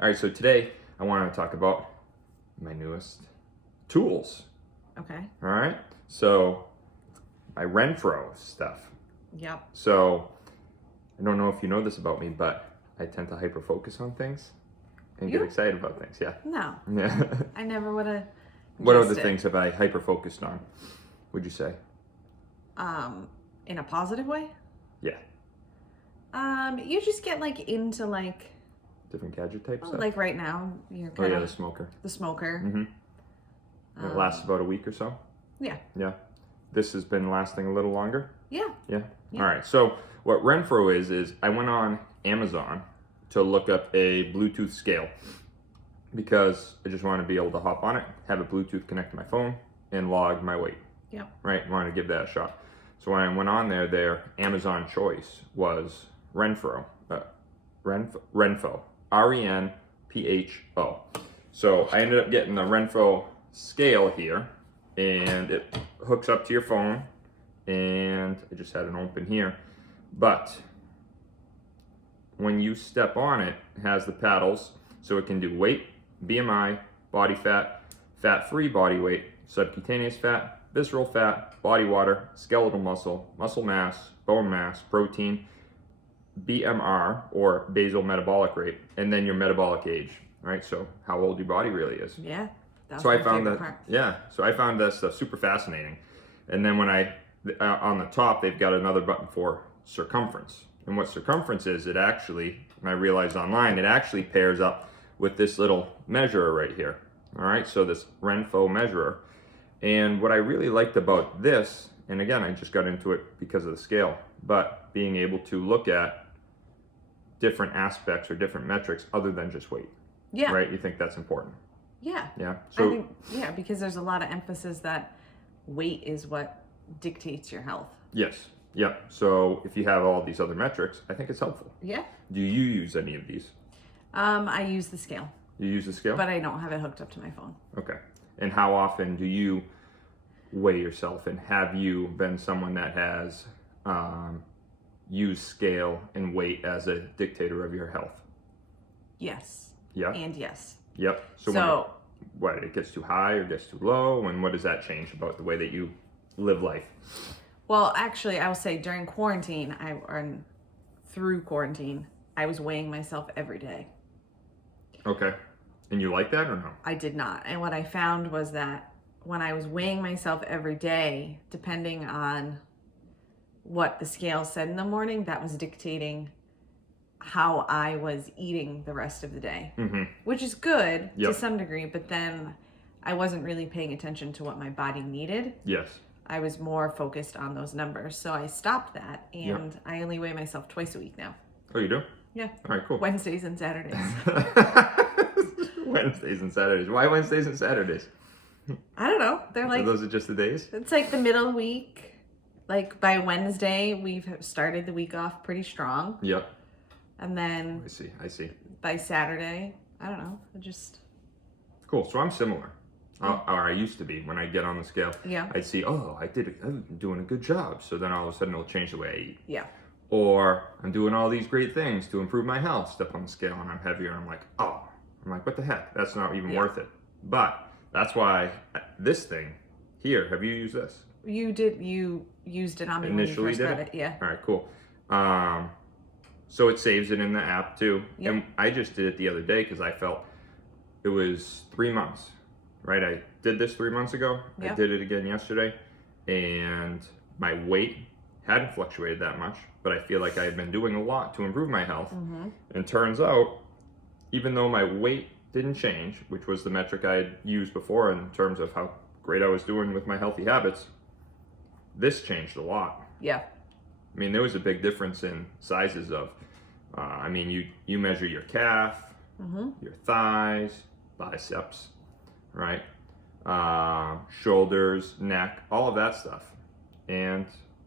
All right, so today I want to talk about my newest tools. Okay. All right, so my Renpho stuff. Yep. So I don't know if you know this about me, but I tend to hyper focus on things and get excited about things. Yeah. No. Yeah. I never would have. What other things have I hyper focused on? Would you say? In a positive way? Yeah. You just get like into like Different gadget type stuff. like right now, you're Oh kind yeah, of the smoker. the smoker. Mm-hmm. It lasts about a week or so. Yeah. Yeah. This has been lasting a little longer. Yeah. Yeah. Yeah. All right. So what Renpho is I went on Amazon to look up a Bluetooth scale because I just wanted to be able to hop on it, have a Bluetooth connect to my phone, and log my weight. Yeah. Right. Wanted to give that a shot. So when I went on there, their Amazon choice was Renpho. Renpho. Renpho. So I ended up getting the Renpho Scale here, and it hooks up to your phone, and I just had it open here. But when you step on it, it has the paddles, so it can do weight, BMI, body fat, fat-free body weight, subcutaneous fat, visceral fat, body water, skeletal muscle, muscle mass, bone mass, protein, BMR or basal metabolic rate, and then your metabolic age, right? So how old your body really is. Yeah. So I found that, yeah. So I found that stuff super fascinating. And then when on the top, they've got another button for circumference. And what circumference is, it actually, and I realized online, it actually pairs up with this little measurer right here. All right, so this Renpho Measure. And what I really liked about this, and again, I just got into it because of the scale, but being able to look at different aspects or different metrics other than just weight. Yeah. Right? You think that's important? Yeah. Yeah. So I think, because there's a lot of emphasis that weight is what dictates your health. Yes. Yep. So if you have all these other metrics, I think it's helpful. Yeah. Do you use any of these? I use the scale. You use the scale? But I don't have it hooked up to my phone. Okay. And how often do you weigh yourself? And have you been someone that has used scale and weight as a dictator of your health? Yes. Yeah. And yes. Yep. So when it gets too high or gets too low, and what does that change about the way that you live life? Well, actually, I will say during quarantine, through quarantine, I was weighing myself every day. Okay. And you like that or no? I did not. And what I found was that when I was weighing myself every day, depending on what the scale said in the morning, that was dictating how I was eating the rest of the day, which is good to some degree, but then I wasn't really paying attention to what my body needed. Yes. I was more focused on those numbers. So I stopped that, and I only weigh myself twice a week now. Oh, you do? Yeah. All right, cool. Wednesdays and Saturdays. Wednesdays and Saturdays. Why Wednesdays and Saturdays? I don't know. They're like... So those are just the days? It's like the middle week. Like by Wednesday, we've started the week off pretty strong. Yep. And then... I see. By Saturday, I don't know. Cool. So I'm similar. Or I used to be. When I get on the scale, I'd see, I'm doing a good job. So then all of a sudden it'll change the way I eat. Yeah. Or I'm doing all these great things to improve my health. Step on the scale and I'm heavier. And I'm like, what the heck? That's not even worth it. But that's why this thing here, have you used this? You did. You used it on me initially when you first got it. Yeah. All right, cool. So it saves it in the app too. Yep. And I just did it the other day because I felt it was 3 months, right? I did this 3 months ago. Yep. I did it again yesterday, and my weight hadn't fluctuated that much, but I feel like I had been doing a lot to improve my health. And turns out, even though my weight didn't change, which was the metric I had used before in terms of how great I was doing with my healthy habits, this changed a lot. Yeah. I mean, there was a big difference in sizes of, you measure your calf, your thighs, biceps, right? Shoulders, neck, all of that stuff. And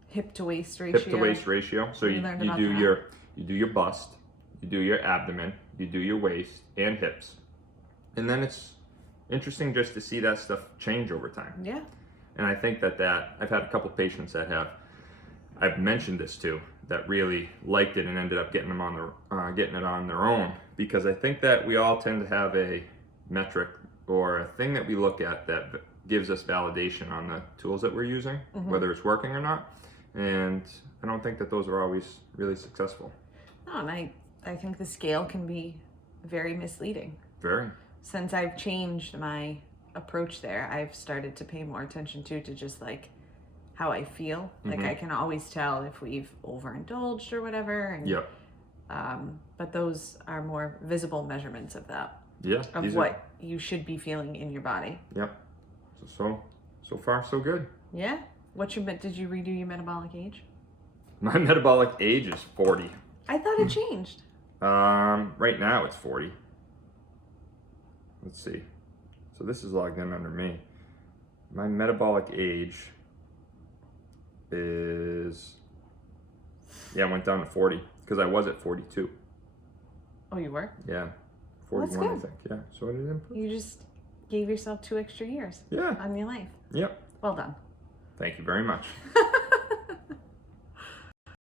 hip to waist ratio. So you do your bust, you do your abdomen, you do your waist and hips. And then it's interesting just to see that stuff change over time. Yeah. And I think that I've had a couple patients that have I've mentioned this to that really liked it and ended up getting it on their own, because I think that we all tend to have a metric or a thing that we look at that gives us validation on the tools that we're using, whether it's working or not. And I don't think that those are always really successful. No, and I think the scale can be very misleading. Very. Since I've changed my approach there, I've started to pay more attention to just like how I feel. Like I can always tell if we've overindulged or whatever. And, Yep. But those are more visible measurements of that. Yeah. Of what you should be feeling in your body. Yep. So far so good. Yeah. Did you redo your metabolic age? My metabolic age is 40. I thought it changed. Right now it's 40. Let's see. So this is logged in under me. My metabolic age is, yeah, it went down to 40 because I was at 42. Oh, you were? Yeah. Well, that's 41, I good. think. Yeah. So it is. You just gave yourself 2 extra years Yeah. on your life. Yep. Well done. Thank you very much.